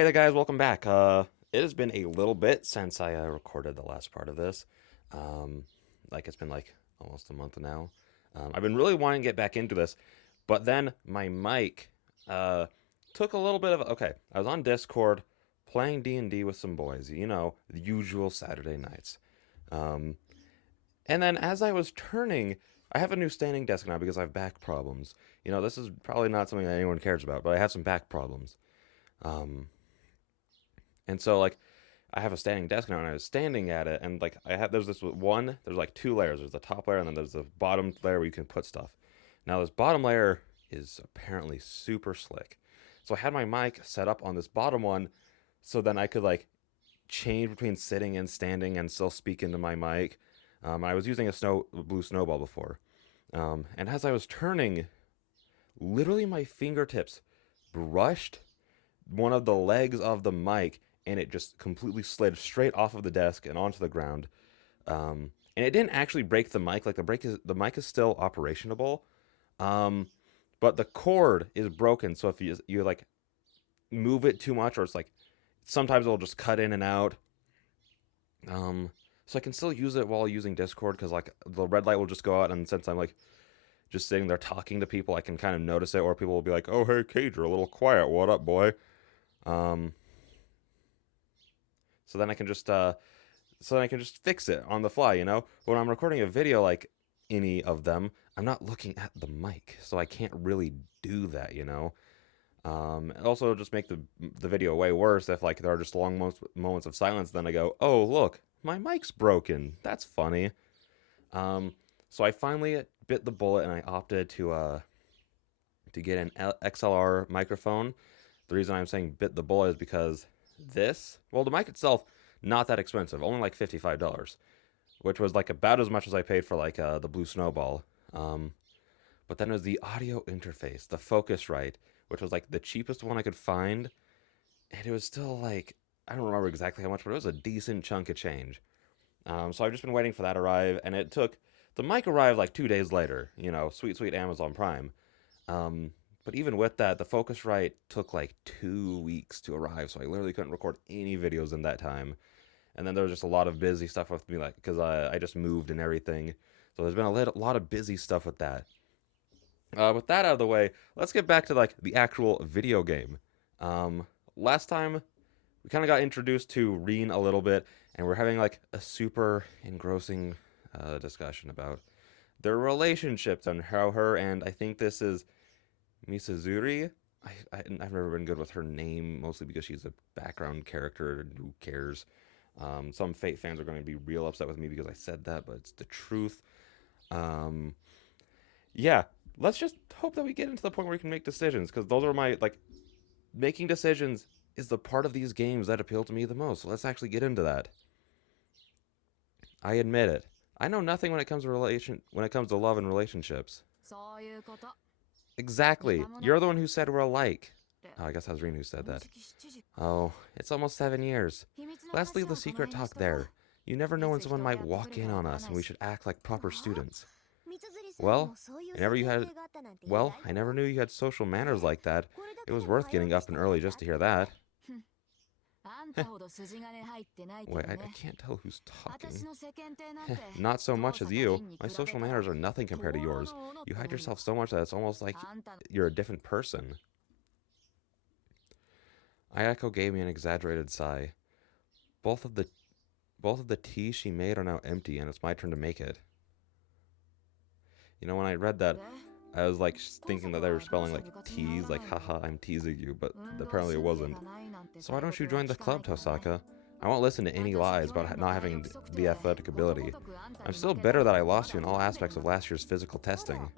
Hey there, guys. Welcome back. It has been a little bit since I recorded the last part of this. Um, it's been like almost a month now. I've been really wanting to get back into this, but then my mic uh, took a little bit of. Okay, I was on Discord playing D&D with some boys. You know, the usual Saturday nights. Um, and then as I was turning, I have a new standing desk now because I have back problems. You know, this is probably not something that anyone cares about, but I have some back problems. Um, And so like I have a standing desk now and I was standing at it and like there's like two layers. There's the top layer and then there's the bottom layer where you can put stuff. Now this bottom layer is apparently super slick. So I had my mic set up on this bottom one so then I could like change between sitting and standing and still speak into my mic. I was using a blue snowball before. And as I was turning, literally my fingertips brushed one of the legs of the mic and it just completely slid straight off of the desk and onto the ground. And it didn't actually break the mic. Like the mic is still operationable, um, but the cord is broken. So if you like move it too much, or it's like sometimes it'll just cut in and out. So I can still use it while using Discord because like the red light will just go out, and since I'm like just sitting there talking to people, I can kind of notice it, or people will be like, "Oh, hey, Cage, you're a little quiet. What up, boy?" Um, so then I can just fix it on the fly, you know? When I'm recording a video like any of them, I'm not looking at the mic, so I can't really do that, you know? And also it'll just make the video way worse if like there are just long moments of silence, then I go, "Oh, look, my mic's broken. That's funny." Um, so I finally bit the bullet and I opted to get an XLR microphone. The reason I'm saying bit the bullet is because the mic itself, not that expensive, only like $55, which was like about as much as I paid for like the Blue Snowball. Um, but then there's the audio interface, the Focusrite, which was like the cheapest one I could find, and it was still like I don't remember exactly how much, but it was a decent chunk of change. So I've just been waiting for that to arrive, and the mic arrived like 2 days later. You know, sweet sweet Amazon Prime. Um, but even with that, the Focusrite took like 2 weeks to arrive, so I literally couldn't record any videos in that time. And then there was just a lot of busy stuff with me, like because I just moved and everything. So there's been lot of busy stuff with that. With that out of the way, let's get back to like the actual video game. Last time we kind of got introduced to Reen a little bit, and we're having like a super engrossing discussion about their relationships and how her and I think this is Misazuri. I've never been good with her name, mostly because she's a background character. Who cares? Some Fate fans are going to be real upset with me because I said that, but it's the truth. Um, yeah, let's just hope that we get into the point where we can make decisions because those are my like making decisions is the part of these games that appeal to me the most. So let's actually get into that. I admit it. I know nothing when it comes to love and relationships. そういうこと。似 Exactly. た者 You're the one who said we're alike. って Oh, I guess that was Reen who said この that. 時期7時 Oh, it's almost 7 years. 秘密の Let's 話 leave the はこの secret 辺にし talk とこう there. You never know い when つ someone 人が might やってく walk る in かわ on から us, な and い we し should act like は proper あ students. 三辻さん Well, もそういう I 設 never you 定 had があったなんて意 well, 外 I だ never わ knew you had social ね manners え like that. これだ It け was でも worth 早起 getting き up し and ただ early けあ just to っ hear たわ that. ふんあんたほど筋金入ってないけ Wait, ど I ね can't tell who's 私 talking. の世間体なんて Not so 遠 much as 坂 you. 凛に My 比べ social たら manners are nothing compared to 灯籠 yours. の斧っ You て hide もんだ yourself so much that it's almost like あんた you're a different person. Ayako gave me an exaggerated sigh. Both of the both of the teas she made are now empty, and it's my turn to make it. You know, when I read that, で I was like 今 thinking 作 that they は were どう spelling して like 部活に入 tease, ら like ないの haha, I'm teasing you, but 運動 apparently it 神経 wasn't. がないなんて So why 最 don't you 後は join the 聞かな club, いからね Tosaka? I won't listen to any 私 lies 去 about 年の not 体 having 力測 the 定 athletic ことご ability. とくあんた I'm に still 負けた bitter の that I はま lost だ you in all 分かんない aspects of last year's physical ただ testing.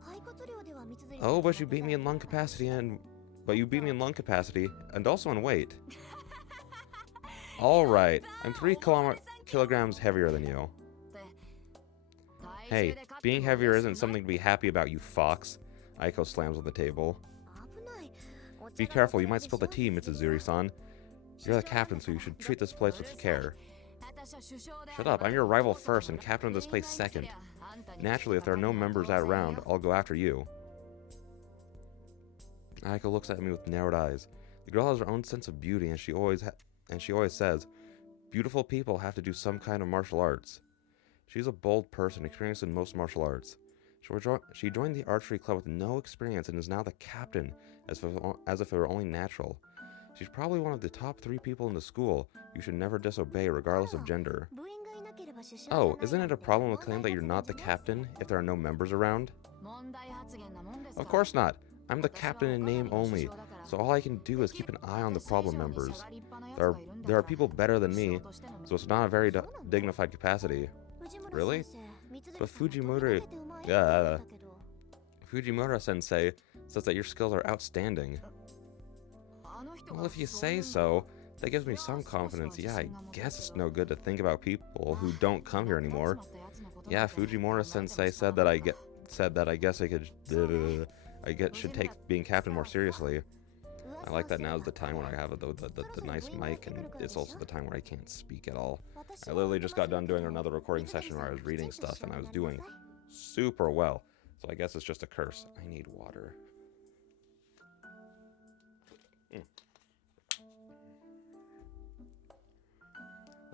肺活量では三辻さん Oh, に but 負 you け beat た me よ in ね lung capacity but you beat me in lung capacity and also in weight. All right, I'm 3 kilograms heavier than you. って体重 Hey, で勝って being も heavier 嬉し isn't くない something to be happy about, you fox. Aiko slams on the table. 危ないお茶 Be が careful, you こ might れで spill the しょ tea, Mitsuzuri-san. You're the captain, so you should treat this place with care. 私は首相で Shut up, I'm your rival first and captain of this place second. Naturally, if there are no members around, I'll go after you. Aiko looks at me with narrowed eyes. The girl has her own sense of beauty, and she always says, beautiful people have to do some kind of martial arts. She's a bold person, experienced in most martial arts. She joined the archery club with no experience and is now the captain, as if it were only natural. She's probably one of the top 3 people in the school you should never disobey regardless of gender. Oh, isn't it a problem with claim that you're not the captain if there are no members around? Of course not. I'm the captain in name only, so all I can do is keep an eye on the problem members. There are people better than me, so it's not a very dignified capacity. Really? But Fujimura-sensei says that your skills are outstanding. Well, if you say so, that gives me some confidence. Yeah, I guess it's no good to think about people who don't come here anymore. Yeah, Fujimura-sensei said that I guess should take being captain more seriously. I like that now's the time when I have the nice mic, and it's also the time where I can't speak at all. I literally just got done doing another recording session where I was reading stuff, and I was doing super well. So I guess it's just a curse. I need water.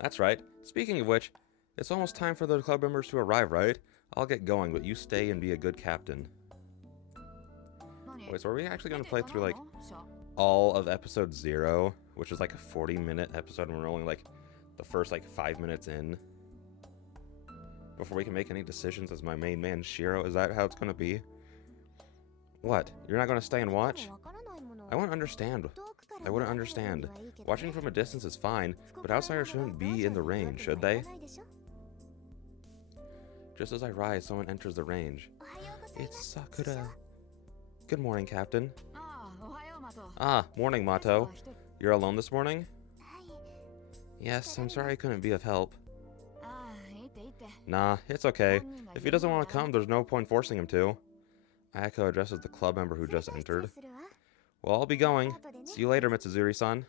That's right. Speaking of which, it's almost time for the club members to arrive, right? I'll get going, but you stay and be a good captain. Wait, so are we actually going to play through, like, all of episode 0, which is like a 40-minute episode, and we're only, like, the first, like, 5 minutes in? Before we can make any decisions as my main man, Shiro? Is that how it's going to be? What? You're not going to stay and watch? I wouldn't understand. Watching from a distance is fine, but outsiders shouldn't be in the range, should they? Just as I rise, someone enters the range. It's Sakura. Good morning, Captain. Ah, morning, Mato. You're alone this morning? Yes, I'm sorry I couldn't be of help. Nah, it's okay. If he doesn't want to come, there's no point forcing him to. Ayako addresses the club member who just entered. Well, I'll be going. See you later, Mitsuzuri-san.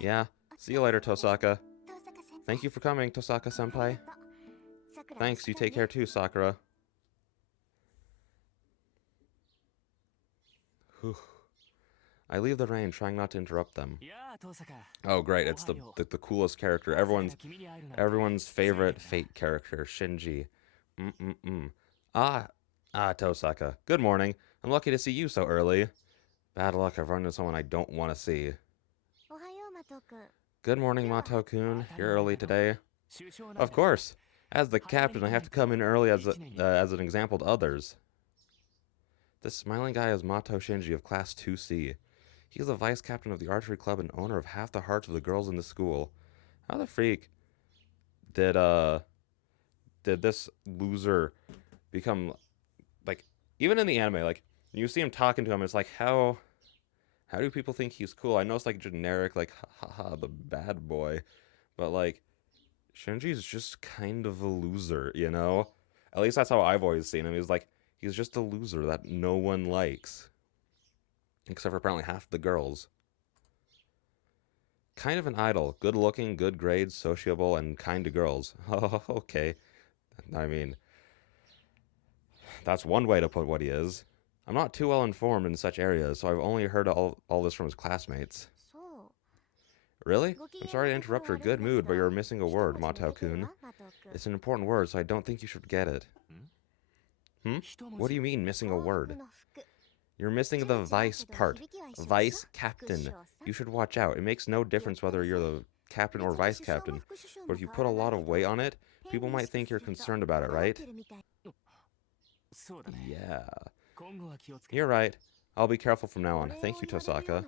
Yeah, see you later, Tosaka. Thank you for coming, Tosaka-senpai. Thanks, you take care too, Sakura. Whew. I leave the range, trying not to interrupt them. Oh, great, it's the coolest character. Everyone's favorite Fate character, Shinji. Ah, Tosaka. Good morning. I'm lucky to see you so early. Bad luck, I've run into someone I don't want to see. Good morning, Mato-kun. You're early today. Of course. As the captain, I have to come in early as an example to others. This smiling guy is Mato Shinji of Class 2C. He is the vice captain of the archery club and owner of half the hearts of the girls in the school. How the freak did this loser become, like, even in the anime, like, you see him talking to him, it's like, how do people think he's cool? I know it's like generic, like, haha, the bad boy, but like, Shinji's just kind of a loser, you know? At least that's how I've always seen him. He's just a loser that no one likes. Except for apparently half the girls. Kind of an idol. Good looking, good grades, sociable, and kind to girls. Oh, okay. I mean, that's one way to put what he is. I'm not too well informed in such areas, so I've only heard all this from his classmates. Really? I'm sorry to interrupt your good mood, but you're missing a word, Mato-kun. It's an important word, so I don't think you should forget it. What do you mean, missing a word? You're missing the vice part. Vice captain. You should watch out. It makes no difference whether you're the captain or vice captain, but if you put a lot of weight on it, people might think you're concerned about it, right? Yeah. You're right. I'll be careful from now on. Thank you, Tosaka.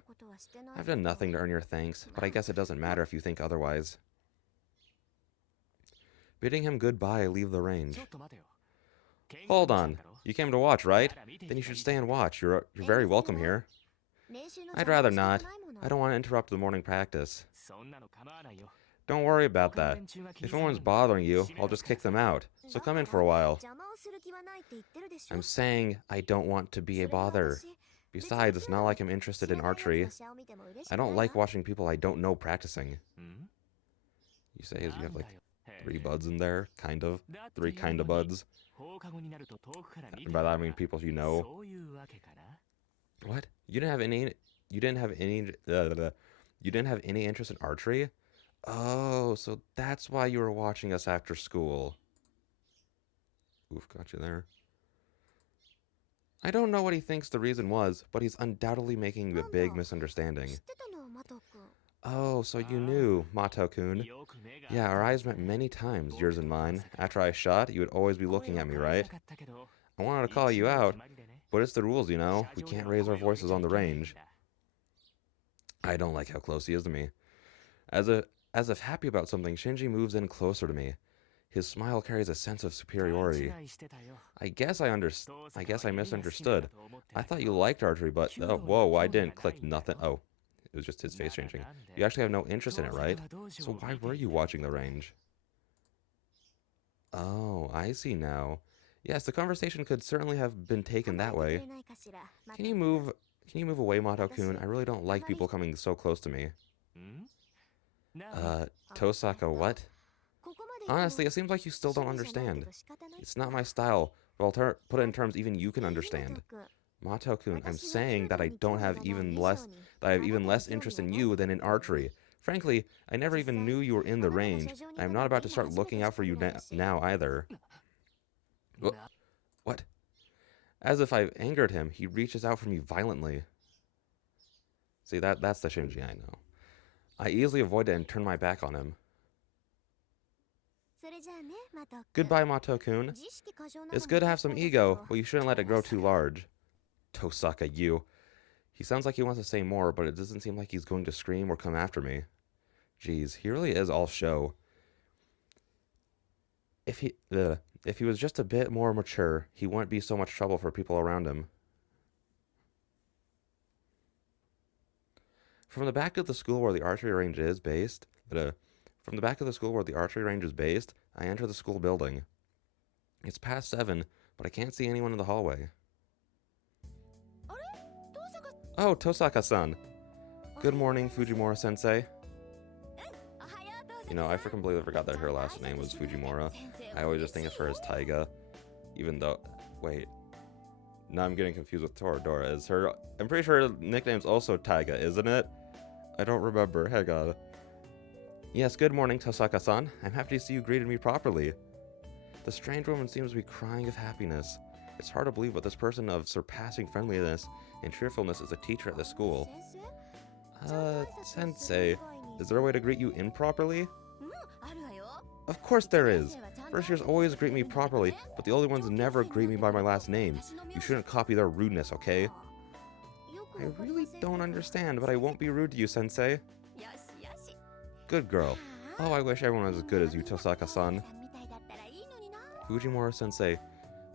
I've done nothing to earn your thanks, but I guess it doesn't matter if you think otherwise. Bidding him goodbye, I leave the range. Hold on. You came to watch, right? Then you should stay and watch. You're very welcome here. I'd rather not. I don't want to interrupt the morning practice. Don't worry about that. If anyone's bothering you, I'll just kick them out. So come in for a while. I'm saying I don't want to be a bother. Besides, it's not like I'm interested in archery. I don't like watching people I don't know practicing. You say as you have like 3 buds in there, kind of. 3 kind of buds. And by that I mean people you know. What? You didn't have any. You didn't have any. You didn't have any interest in archery? Oh, so that's why you were watching us after school. Oof, got you there. I don't know what he thinks the reason was, but he's undoubtedly making a big misunderstanding. 知ってたの、マト君。Oh, so you knew, Mato-kun. よく目が Yeah, our eyes met many times, yours and mine. After I shot, you would always be looking at me, right? I wanted to call you out, but it's the rules, you know. We can't raise our voices on the range. I don't like how close he is to me. As if happy about something, Shinji moves in closer to me. His smile carries a sense of superiority. I guess I misunderstood. I thought you liked archery, but whoa, I didn't click nothing. Oh, it was just his face changing. You actually have no interest in it, right? So why were you watching the range? Oh, I see now. Yes, the conversation could certainly have been taken that way. Can you move away, Mato-kun? I really don't like people coming so close to me. Tosaka, what? Honestly, it seems like you still don't understand. It's not my style, but I'll put it in terms even you can understand. Mato-kun, I'm saying that I have even less interest in you than in archery. Frankly, I never even knew you were in the range. I'm not about to start looking out for you now either. What? As if I've angered him, he reaches out for me violently. See, that's the Shinji I know. I easily avoid it and turn my back on him. Goodbye, Mato-kun. It's good to have some ego, but you shouldn't let it grow too large. Tosaka, you. He sounds like he wants to say more, but it doesn't seem like he's going to scream or come after me. Jeez, he really is all show. If he was just a bit more mature, he wouldn't be so much trouble for people around him. From the back of the school where the archery range is based, I enter the school building. It's past 7, but I can't see anyone in the hallway. Oh, Tosaka-san. Good morning, Fujimura-sensei. You know, I completely forgot that her last name was Fujimura. I always just think of her as Taiga, even though... Wait. Now I'm getting confused with Toradora. I'm pretty sure her nickname's also Taiga, isn't it? I don't remember. Hang on. Yes, good morning, Tosaka-san. I'm happy to see you greeted me properly. The strange woman seems to be crying of happiness. It's hard to believe, but this person of surpassing friendliness and cheerfulness is a teacher at the school. Sensei, is there a way to greet you improperly? Of course there is. First years always greet me properly, but the older ones never greet me by my last name. You shouldn't copy their rudeness, okay? I really don't understand, but I won't be rude to you, Sensei. Good girl. Oh, I wish everyone was as good as you, Tosaka-san. Fujimura-sensei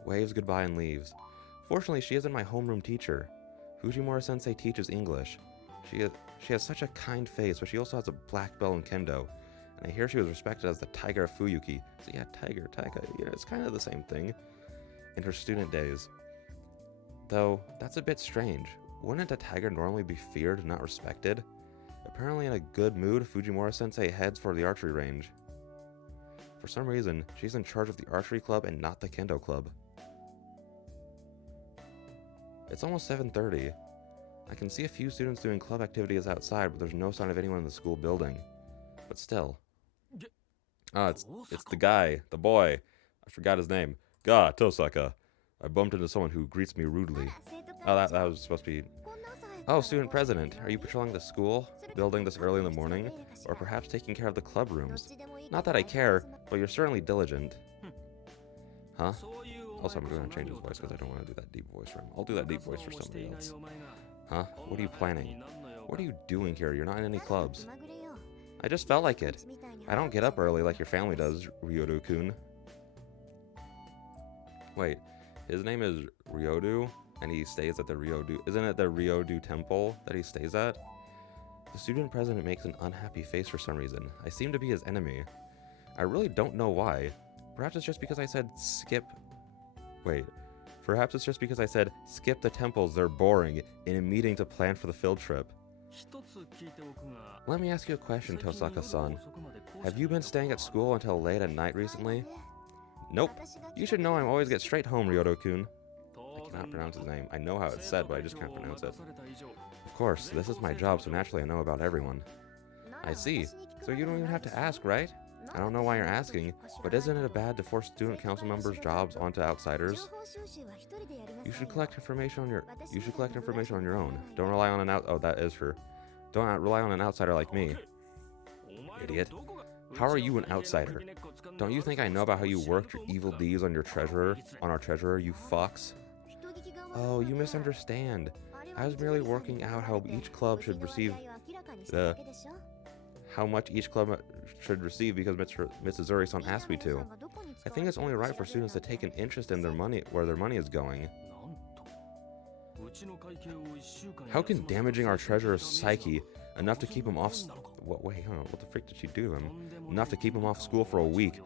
waves goodbye and leaves. Fortunately, she isn't my homeroom teacher. Fujimura-sensei teaches English. She has such a kind face, but she also has a black belt in kendo. And I hear she was respected as the Tiger of Fuyuki. So yeah, Taiga, yeah, it's kind of the same thing. In her student days. Though, that's a bit strange. Wouldn't a tiger normally be feared and not respected? Apparently in a good mood, Fujimura-sensei heads for the archery range. For some reason, she's in charge of the archery club and not the kendo club. It's almost 7:30. I can see a few students doing club activities outside, but there's no sign of anyone in the school building. But still. It's the guy, the boy. I forgot his name. Tosaka. I bumped into someone who greets me rudely. Oh, that was supposed to be... Oh, student president. Are you patrolling the school building this early in the morning? Or perhaps taking care of the club rooms? Not that I care, but you're certainly diligent. Huh? Also, I'm going to change his voice because I don't want to do that deep voice for him. I'll do that deep voice for somebody else. Huh? What are you planning? What are you doing here? You're not in any clubs. I just felt like it. I don't get up early like your family does, Ryodu-kun. Wait, his name is Ryodu, and he stays at the Ryodu... Isn't it the Ryodu temple that he stays at? The student president makes an unhappy face for some reason. I seem to be his enemy. I really don't know why. Perhaps it's just because I said skip... Wait. Perhaps it's just because I said skip the temples, they're boring, in a meeting to plan for the field trip. Let me ask you a question, Tosaka-san. Have you been staying at school until late at night recently? Nope. You should know I always get straight home, Ryodo-kun. I cannot pronounce his name. I know how it's said, but I just can't pronounce it. Of course, this is my job, so naturally I know about everyone. I see. So you don't even have to ask, right? I don't know why you're asking, but isn't it bad to force student council members' jobs onto outsiders? You should collect information on your own. Don't rely on Don't rely on an outsider like me. Idiot. How are you an outsider? Don't you think I know about how you worked your evil deeds on our treasurer, you fucks? Oh, you misunderstand. I was merely working out how each club should receive how much each club should receive because Mrs. Uri-san asked me to. I think it's only right for students to take an interest in where their money is going. How can damaging our treasurer's psyche enough to keep him off... what the freak did she do to him? Enough to keep him off school for a week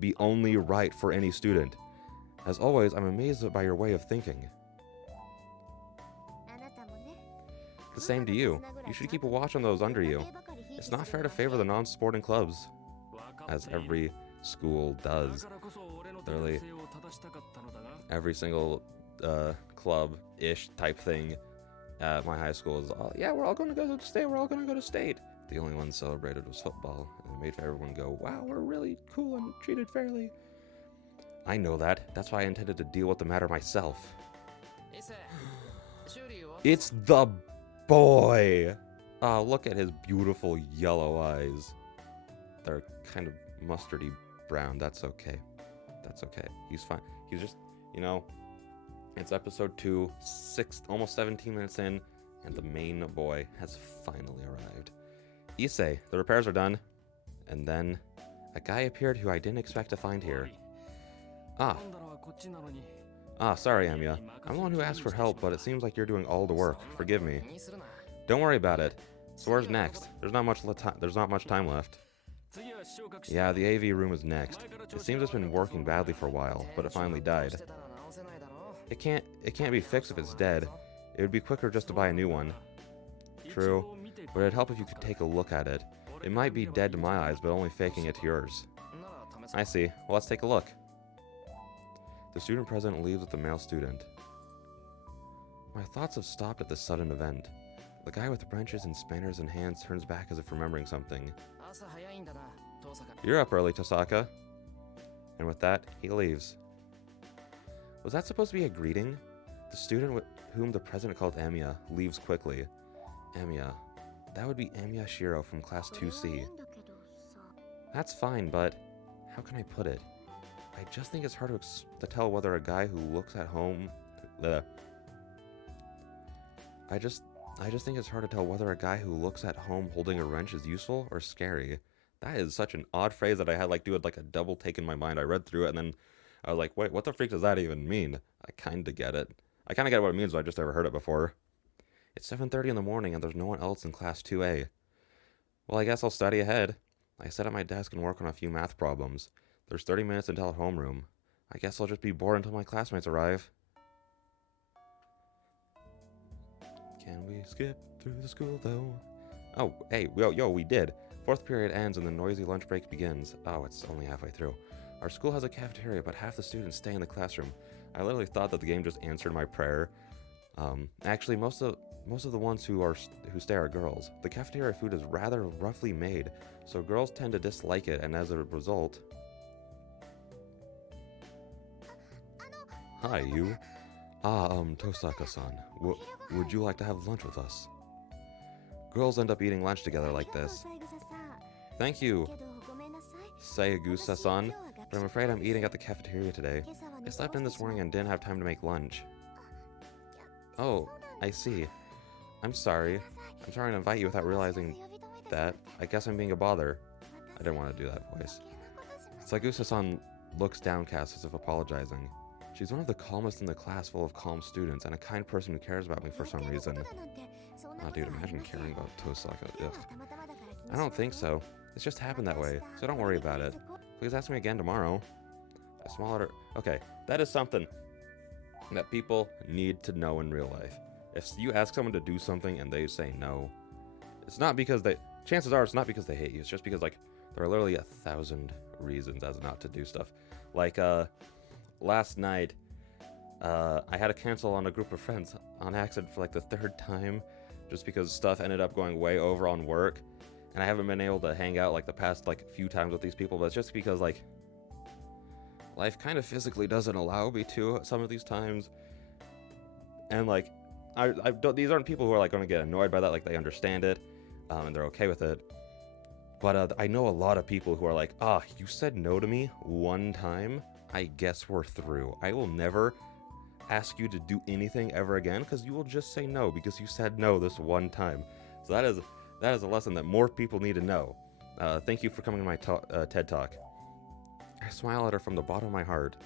be only right for any student. As always, I'm amazed by your way of thinking. The same to you. You should keep a watch on those under you. It's not fair to favor the non-sporting clubs, as every school does. Literally, every single club-ish type thing at my high school is, yeah, we're all going to go to state, we're all going to go to state. The only one celebrated was football, and it made everyone go, wow, we're really cool and treated fairly. I know that. That's why I intended to deal with the matter myself. It's the boy! Oh, look at his beautiful yellow eyes. They're kind of mustardy brown. That's okay. That's okay. He's fine. He's just, it's episode 2, almost 17 minutes in, and the main boy has finally arrived. Issei, the repairs are done. And then a guy appeared who I didn't expect to find here. Sorry, Amiya. I'm the one who asked for help, but it seems like you're doing all the work. Forgive me. Don't worry about it. So where's next? There's not much time left. Yeah, the AV room is next. It seems it's been working badly for a while, but it finally died. It can't be fixed if it's dead. It would be quicker just to buy a new one. True, but it'd help if you could take a look at it. It might be dead to my eyes, but only faking it to yours. I see. Well, let's take a look. The student president leaves with the male student. My thoughts have stopped at this sudden event. The guy with wrenches and spanners in hands turns back as if remembering something. You're up early, Tosaka. And with that, he leaves. Was that supposed to be a greeting? The student whom the president called Amiya leaves quickly. Amiya. That would be Amiya Shiro from Class 2C. That's fine, but how can I put it? I just think it's hard to tell whether a guy who looks at home... I just think it's hard to tell whether a guy who looks at home holding a wrench is useful or scary. That is such an odd phrase that I had do a double take in my mind. I read through it and then I was like, wait, what the freak does that even mean? I kind of get it. I kind of get what it means, but I just never heard it before. It's 7:30 in the morning and there's no one else in Class 2A. Well, I guess I'll study ahead. I sit at my desk and work on a few math problems. There's 30 minutes until homeroom. I guess I'll just be bored until my classmates arrive. Can we skip through the school, though? Oh, hey, we did. 4th period ends and the noisy lunch break begins. Oh, it's only halfway through. Our school has a cafeteria, but half the students stay in the classroom. I literally thought that the game just answered my prayer. Actually, most of the ones who stay are girls. The cafeteria food is rather roughly made, so girls tend to dislike it, and as a result... Hi, you. Tosaka-san. Would you like to have lunch with us? Girls end up eating lunch together like this. Thank you, Sayagusa-san, but I'm afraid I'm eating at the cafeteria today. I slept in this morning and didn't have time to make lunch. Oh, I see. I'm sorry. I'm trying to invite you without realizing that. I guess I'm being a bother. I didn't want to do that voice. Sayagusa-san looks downcast as if apologizing. She's one of the calmest in the class full of calm students and a kind person who cares about me for some reason. Oh, dude, imagine caring about Tosaka. Ugh. I don't think so. It's just happened that way, so don't worry about it. Please ask me again tomorrow. A small order. Okay, that is something that people need to know in real life. If you ask someone to do something and they say no, it's not because they... Chances are it's not because they hate you. It's just because, there are literally 1,000 reasons as not to do stuff. Last night, I had to cancel on a group of friends on accident for like the third time, just because stuff ended up going way over on work, and I haven't been able to hang out like the past like few times with these people. But it's just because like life kind of physically doesn't allow me to some of these times, and like I don't, these aren't people who are like going to get annoyed by that. Like they understand it, and they're okay with it. But I know a lot of people who are like, you said no to me one time. I guess we're through. I will never ask you to do anything ever again because you will just say no because you said no this one time. So that is a lesson that more people need to know. Thank you for coming to my TED Talk. I smile at her from the bottom of my heart.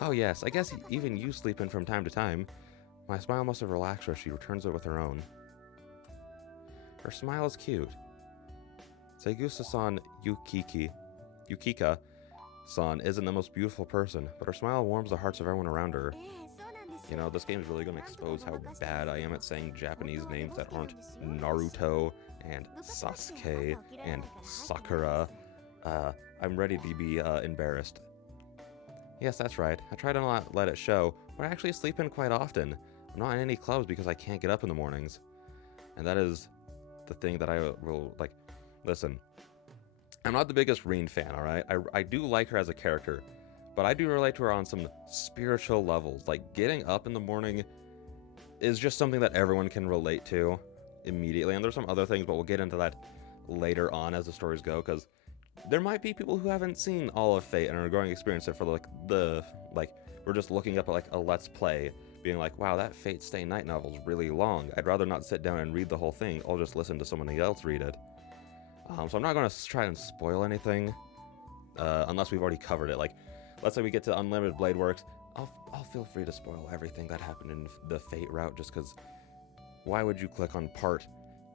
Oh yes, I guess even you sleep in from time to time. My smile must have relaxed her as she returns it with her own. Her smile is cute. Segusa-san Yukika-san isn't the most beautiful person, but her smile warms the hearts of everyone around her. You know, this game is really going to expose how bad I am at saying Japanese names that aren't Naruto and Sasuke and Sakura. I'm ready to be embarrassed. Yes, that's right. I try to not let it show, but I actually sleep in quite often. I'm not in any clubs because I can't get up in the mornings. And that is the thing that I will, like, listen. I'm not the biggest Rin fan, alright? I do like her as a character, but I do relate to her on some spiritual levels. Like, getting up in the morning is just something that everyone can relate to immediately. And there's some other things, but we'll get into that later on as the stories go, because there might be people who haven't seen all of Fate and are going to experience it for we're just looking up at like a Let's Play, being like, wow, that Fate Stay Night novel is really long. I'd rather not sit down and read the whole thing. I'll just listen to somebody else read it. So I'm not going to try and spoil anything, unless we've already covered it. Like, let's say we get to Unlimited Blade Works, I'll feel free to spoil everything that happened in the Fate route, just because why would you click on part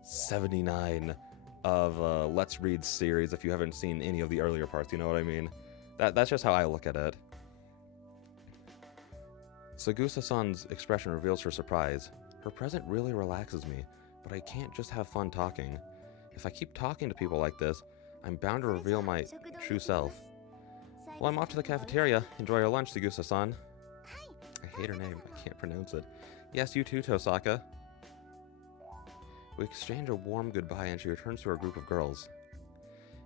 79 of Let's Read series if you haven't seen any of the earlier parts, you know what I mean? That's just how I look at it. Segusa-san's expression reveals her surprise. Her present really relaxes me, but I can't just have fun talking. If I keep talking to people like this, I'm bound to reveal my true self. Well, I'm off to the cafeteria. Enjoy your lunch, Segusa-san. I hate her name. I can't pronounce it. Yes, you too, Tosaka. We exchange a warm goodbye and she returns to her group of girls.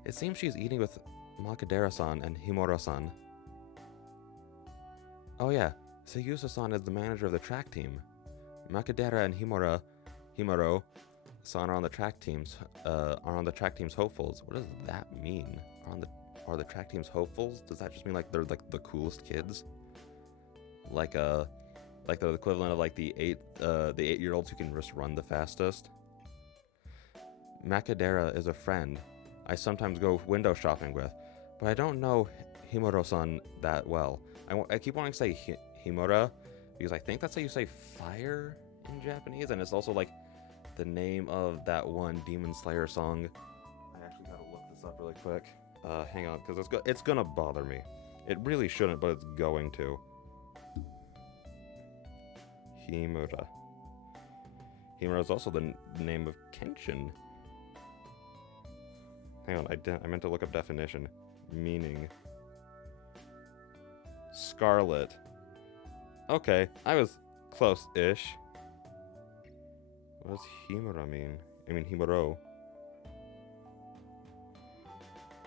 It seems she's eating with Makadera-san and Himura-san. Oh yeah, Segusa-san is the manager of the track team. Makadera and Himuro-san are on the track teams. Hopefuls. What does that mean? Are the track teams hopefuls? Does that just mean like they're like the coolest kids? Like they're the equivalent of like the 8-year-olds who can just run the fastest? Makadera is a friend I sometimes go window shopping with, but I don't know Himuro-san that well. I keep wanting to say Himura, because I think that's how you say fire in Japanese, and it's also like the name of that one Demon Slayer song. I actually gotta look this up really quick. Hang on, because it's gonna bother me. It really shouldn't, but it's going to. Himura. Himura is also the name of Kenshin. Hang on, I meant to look up definition. Meaning. Scarlet. Okay, I was close-ish. What does Himura mean? I mean Himuro.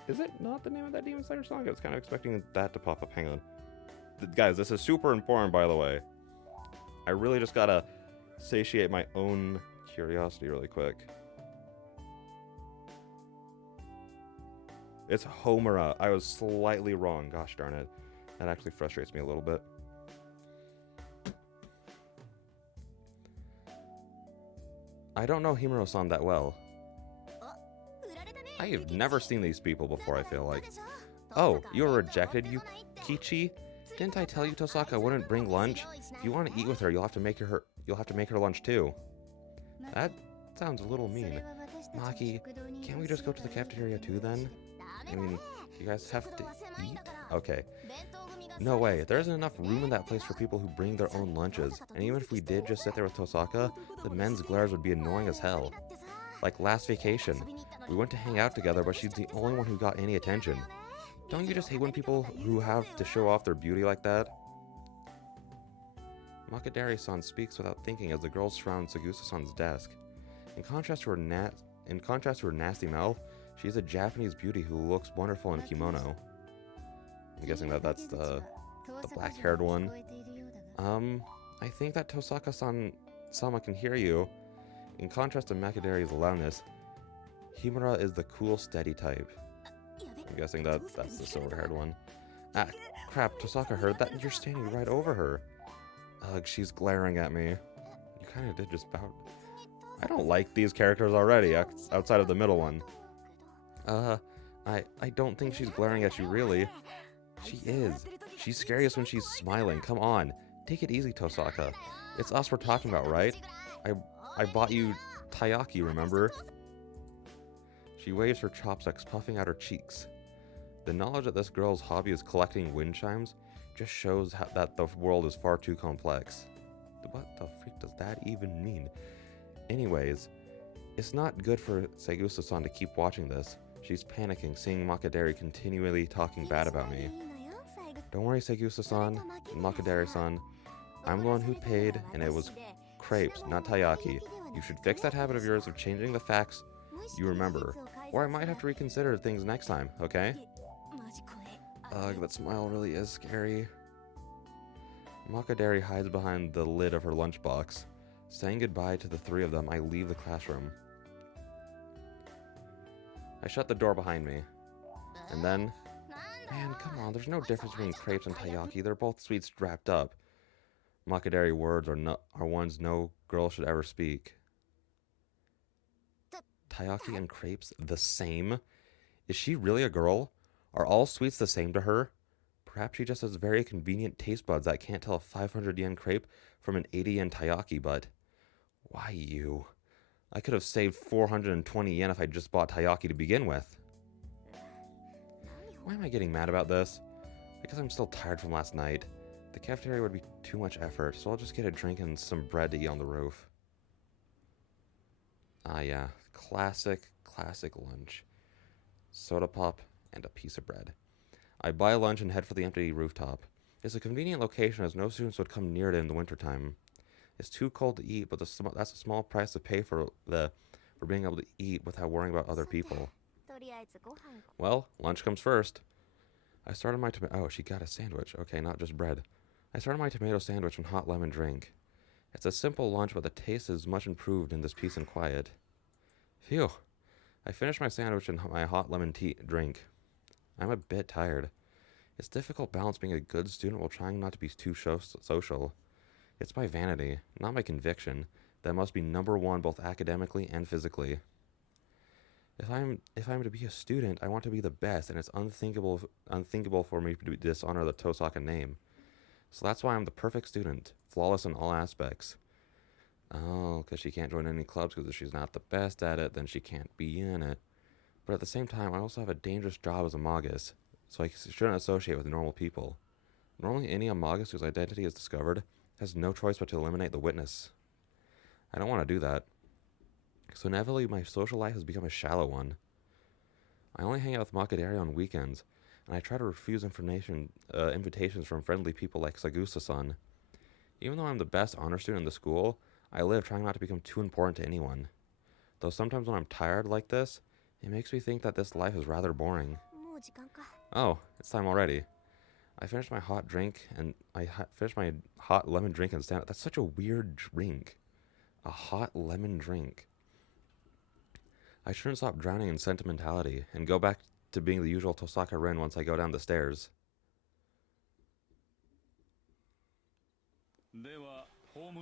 Is it not the name of that Demon Slayer song? I was kind of expecting that to pop up. Hang on. Guys, this is super important, by the way. I really just gotta satiate my own curiosity really quick. It's Homura. I was slightly wrong. Gosh darn it. That actually frustrates me a little bit. I don't know Himuro-san that well. I have never seen these people before, I feel like. Oh, you were rejected, Yukichi? Didn't I tell you Tosaka wouldn't bring lunch? If you want to eat with her, you'll have to make her lunch too. That sounds a little mean. Maki, can't we just go to the cafeteria too then? I mean, you guys have to eat? Okay. No way, there isn't enough room in that place for people who bring their own lunches. And even if we did just sit there with Tosaka, the men's glares would be annoying as hell. Like last vacation. We went to hang out together, but she's the only one who got any attention. Don't you just hate when people who have to show off their beauty like that? Makadari-san speaks without thinking as the girls surround Sagusa-san's desk. In contrast to her nasty mouth, she is a Japanese beauty who looks wonderful in kimono. I'm guessing that's the black-haired one. I think that Tosaka-sama can hear you. In contrast to Makadari's loudness, Himura is the cool, steady type. I'm guessing that's the silver-haired one. Ah, crap, Tosaka heard that and you're standing right over her. Ugh, she's glaring at me. You kinda did just about... I don't like these characters already, outside of the middle one. I don't think she's glaring at you, really. She is. She's scariest when she's smiling. Come on. Take it easy, Tosaka. It's us we're talking about, right? I bought you taiyaki, remember? She waves her chopsticks, puffing out her cheeks. The knowledge that this girl's hobby is collecting wind chimes just shows that the world is far too complex. What the freak does that even mean? Anyways, it's not good for Sagusa-san to keep watching this. She's panicking, seeing Makadari continually talking bad about me. Don't worry, Sagusa-san, Makadari-san. I'm the one who paid, and it was crepes, not taiyaki. You should fix that habit of yours of changing the facts you remember, or I might have to reconsider things next time, okay? Ugh, that smile really is scary. Makadari hides behind the lid of her lunchbox. Saying goodbye to the three of them, I leave the classroom. I shut the door behind me. And then... Man, come on, there's no difference between crepes and taiyaki. They're both sweets wrapped up. Makadari words are ones no girl should ever speak. Taiyaki and crepes the same? Is she really a girl? Are all sweets the same to her? Perhaps she just has very convenient taste buds that can't tell a 500 yen crepe from an 80 yen taiyaki, but... Why you? I could have saved 420 yen if I just bought taiyaki to begin with. Why am I getting mad about this? Because I'm still tired from last night. The cafeteria would be too much effort, so I'll just get a drink and some bread to eat on the roof. Ah yeah, classic lunch. Soda pop and a piece of bread. I buy lunch and head for the empty rooftop. It's a convenient location as no students would come near it in the wintertime. It's too cold to eat, but that's a small price to pay for being able to eat without worrying about other people. Well, lunch comes first. I started my oh, she got a sandwich. Okay, not just bread. I started my tomato sandwich and hot lemon drink. It's a simple lunch, but the taste is much improved in this peace and quiet. Phew. I finished my sandwich and my hot lemon tea drink. I'm a bit tired. It's difficult balance being a good student while trying not to be too social. It's my vanity, not my conviction, that must be number one both academically and physically. If I'm to be a student, I want to be the best, and it's unthinkable for me to dishonor the Tosaka name. So that's why I'm the perfect student, flawless in all aspects. Oh, because she can't join any clubs because if she's not the best at it, then she can't be in it. But at the same time, I also have a dangerous job as a magus, so I shouldn't associate with normal people. Normally, any magus whose identity is discovered has no choice but to eliminate the witness. I don't want to do that. So inevitably, my social life has become a shallow one. I only hang out with Makadari on weekends, and I try to refuse invitations from friendly people like Sagusa-san. Even though I'm the best honor student in the school, I live trying not to become too important to anyone. Though sometimes when I'm tired like this, it makes me think that this life is rather boring. Oh, it's time already. I finished my hot drink, and finished my hot lemon drink and stand up. That's such a weird drink. A hot lemon drink. I shouldn't stop drowning in sentimentality and go back to being the usual Tosaka Ren once I go down the stairs.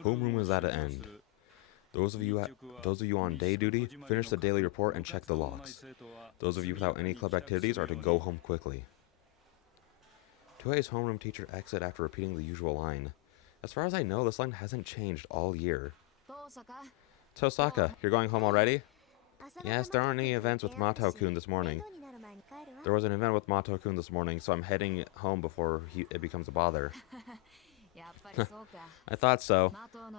Homeroom is at an end. Those of you on day duty, finish the daily report and check the logs. Those of you without any club activities are to go home quickly. Toei's homeroom teacher exit after repeating the usual line. As far as I know, this line hasn't changed all year. Tosaka, you're going home already? Yes, there aren't any events with Mato-kun this morning. There was an event with Mato-kun this morning, so I'm heading home before it becomes a bother. I thought so.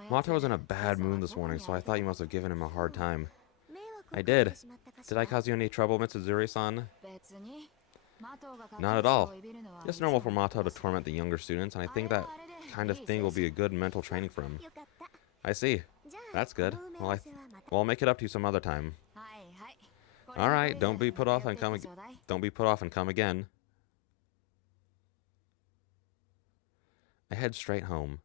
Mato was in a bad mood this morning, so I thought you must have given him a hard time. I did. Did I cause you any trouble, Mitsuzuri-san? Not at all. It's normal for Mato to torment the younger students, and I think that kind of thing will be a good mental training for him. よかった。 I see. じゃあ That's good. この埋め合 Well, わせはまた。 I'll make it up to you some other time. はいはい。 All right, don't be put off and come. Don't be put off and come again. I head straight home.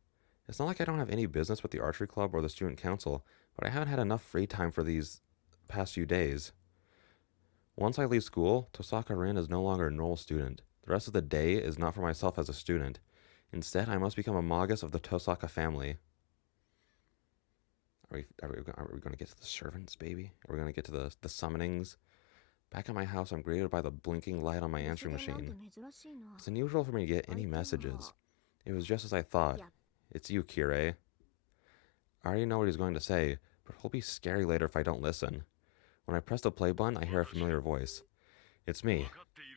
It's not like I don't have any business with the archery club or the student council, but I haven't had enough free time for these past few days. Once I leave school, Tosaka Rin is no longer a normal student. The rest of the day is not for myself as a student. Instead, I must become a Magus of the Tosaka family. Are we going to get to the servants, baby? Are we going to get to the summonings? Back at my house, I'm greeted by the blinking light on my answering machine. It's unusual for me to get any messages. It was just as I thought. It's you, Kirei. I already know what he's going to say, but it'll be scary later if I don't listen. When I press the play button, I hear a familiar voice. It's me.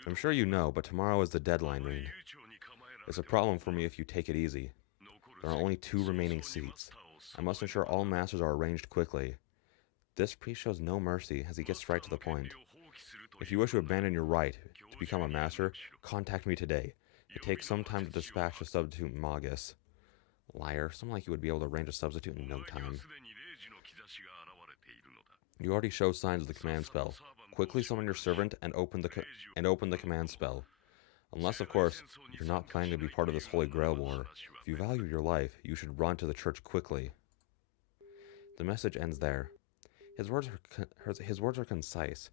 I'm sure you know, but tomorrow is the deadline, Rin. It's a problem for me if you take it easy. There are only 2 remaining seats. I must ensure all masters are arranged quickly. This priest shows no mercy as he gets right to the point. If you wish to abandon your right to become a master, contact me today. It takes some time to dispatch a substitute Magus. Liar, someone like you would be able to arrange a substitute in no time. You already show signs of the command spell. Quickly summon your servant and open the command spell. Unless, of course, you're not planning to be part of this Holy Grail war. If you value your life, you should run to the church quickly. The message ends there. His words are concise.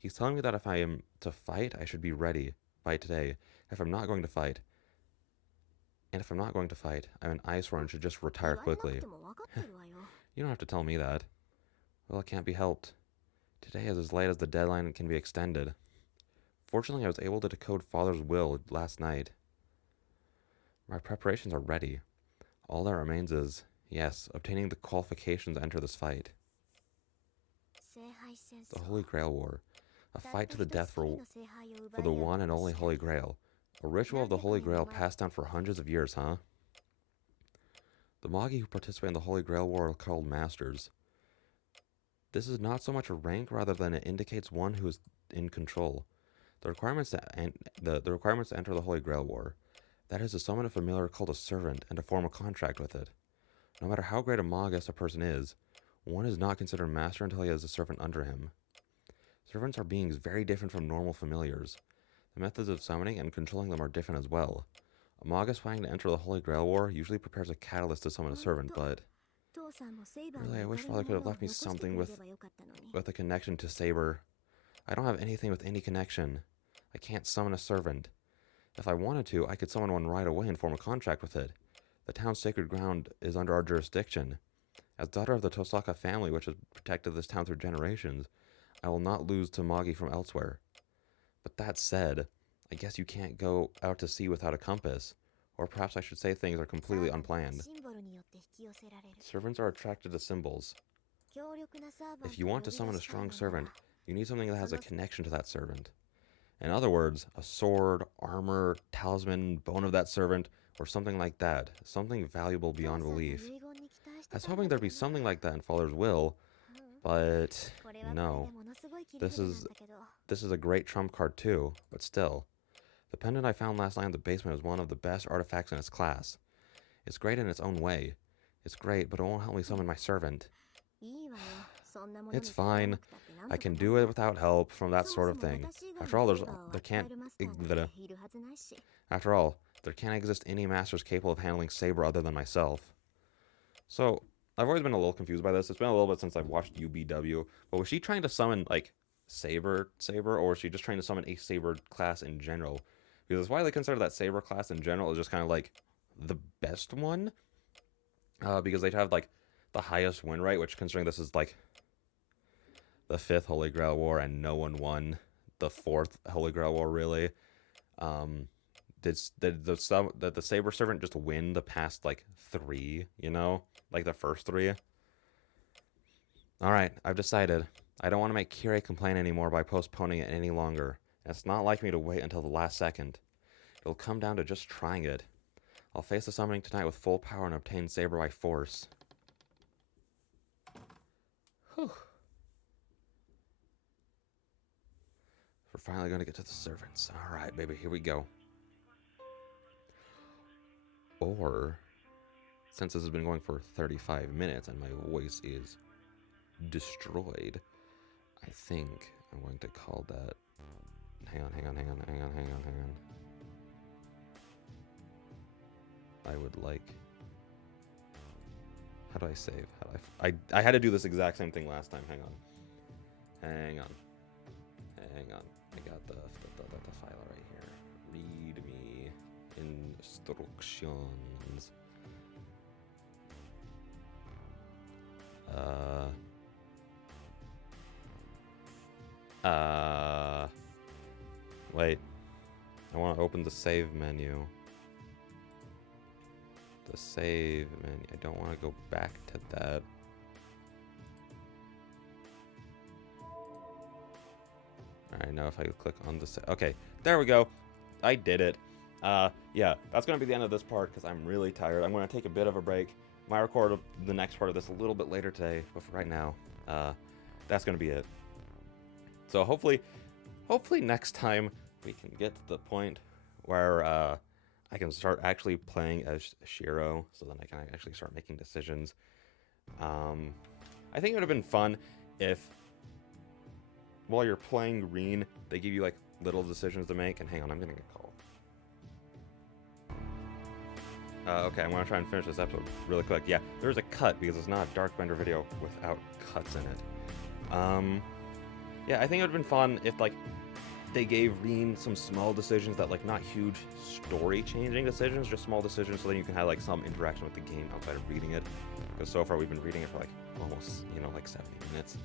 He's telling me that if I am to fight, I should be ready by today. If I'm not going to fight, I'm an Iceborn and should just retire quickly. You don't have to tell me that. Well, it can't be helped. Today is as late as the deadline and can be extended. Fortunately, I was able to decode Father's will last night. My preparations are ready. All that remains is, yes, obtaining the qualifications to enter this fight. The Holy Grail War. A fight to the death for the one and only Holy Grail. A ritual of the Holy Grail passed down for hundreds of years, huh? The Magi who participate in the Holy Grail War are called Masters. This is not so much a rank, rather than it indicates one who is in control. The requirements to enter the Holy Grail War. That is to summon a familiar called a servant and to form a contract with it. No matter how great a Magus a person is, one is not considered master until he has a servant under him. Servants are beings very different from normal familiars. The methods of summoning and controlling them are different as well. A Magus planning to enter the Holy Grail War usually prepares a catalyst to summon a servant, but... Really, I wish Father could have left me something with a connection to Saber. I don't have anything with any connection. I can't summon a servant. If I wanted to, I could summon one right away and form a contract with it. The town's sacred ground is under our jurisdiction. As daughter of the Tosaka family, which has protected this town through generations, I will not lose to Magi from elsewhere. But that said, I guess you can't go out to sea without a compass. Or perhaps I should say things are completely unplanned. Servants are attracted to symbols. If you want to summon a strong servant, you need something that has a connection to that servant. In other words, a sword, armor, talisman, bone of that servant, or something like that. Something valuable beyond belief. I was hoping there'd be something like that in Father's will, but no. This is a great trump card too, but still. The pendant I found last night in the basement is one of the best artifacts in its class. It's great in its own way. It's great, but it won't help me summon my servant. It's fine. I can do it without help from that sort of thing. After all, there can't exist any masters capable of handling Saber other than myself. So, I've always been a little confused by this. It's been a little bit since I've watched UBW. But was she trying to summon, like, Saber, or was she just trying to summon a Saber class in general? Because it's why they consider that Saber class in general is just kind of, like, the best one. Because they'd have, like, the highest win rate, which, considering this is, like, the 5th Holy Grail War and no one won the 4th Holy Grail War, really. Did the Saber Servant just win the past, like, 3, you know? Like, the first 3? Alright, I've decided. I don't want to make Kirei complain anymore by postponing it any longer. And it's not like me to wait until the last second. It'll come down to just trying it. I'll face the summoning tonight with full power and obtain Saber by force. Whew. We're finally going to get to the servants. Alright, baby, here we go. Or since this has been going for 35 minutes and my voice is destroyed, I think I'm going to call that. Hang on. I would like. How do I save? How do I had to do this exact same thing last time. Hang on. I got the file right here. Read me instructions. Wait. I want to open the save menu. The save menu. I don't want to go back to that. Alright, now if I click on the okay, there we go. I did it. Yeah, that's going to be the end of this part because I'm really tired. I'm going to take a bit of a break. Might record the next part of this a little bit later today, but for right now, that's going to be it. So hopefully next time we can get to the point where I can start actually playing as Shiro, so then I can actually start making decisions. I think it would have been fun if while you're playing Rin, they give you like little decisions to make. And hang on, I'm gonna get a call. Okay, I'm gonna try and finish this episode really quick. Yeah, there's a cut because it's not a Darkbender video without cuts in it. Yeah, I think it would have been fun if like they gave Rin some small decisions that like not huge story-changing decisions, just small decisions, so then you can have like some interaction with the game outside of reading it. Because so far we've been reading it for like almost, like 70 minutes.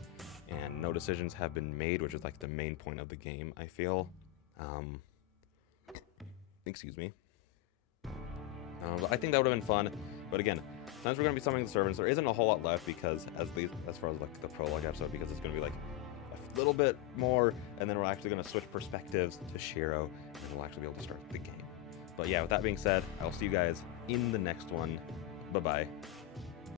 And no decisions have been made, which is like the main point of the game, I feel. Excuse me. But I think that would have been fun. But again, since we're going to be summoning the servants, there isn't a whole lot left because as far as like the prologue episode, because it's going to be like a little bit more, and then we're actually going to switch perspectives to Shiro, and we'll actually be able to start the game. But yeah, with that being said, I'll see you guys in the next one. Bye-bye.